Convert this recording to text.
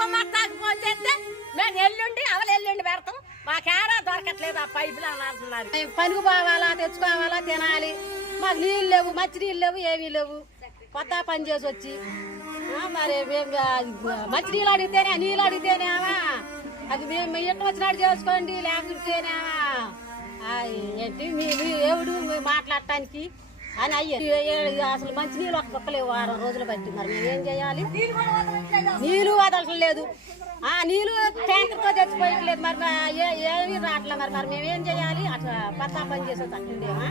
గుమ్మస్తాకు phone చేస్తే మేము ఎల్లుండి ఎల్లుండి పెడతాం మాకేడా దొరకట్లేదు ఆ పైపులు అని అంటున్నారు. పనికి పోవాలా తెచ్చుకోవాలా తినాలి, మాకు నీళ్ళు లేవు, మంచి నీళ్ళు లేవు, ఏమీ లేవు. కొత్త పని చేసి వచ్చి మరి మంచి నీళ్ళు అడిగితేనే నీళ్ళు అడిగితేనేమా అది మేము ఇంటి వచ్చినట్టు చేసుకోండి లేకుంటేనేమా ఏంటి మీ ఎవడు మాట్లాడటానికి అని అయ్యే అసలు మంచి నీళ్ళు ఒక పక్కలేవు 6 రోజులు బట్టి. మరి మేమేం చేయాలి? నీళ్ళు వదలట్లేదు, నీళ్ళు ట్యాంకర్తో తెచ్చిపోయట్లేదు, మరి ఏమీ రావట్లేదు. మరి మేమేం చేయాలి? అట్లా కొత్త పని చేసేది అట్లుండేమా?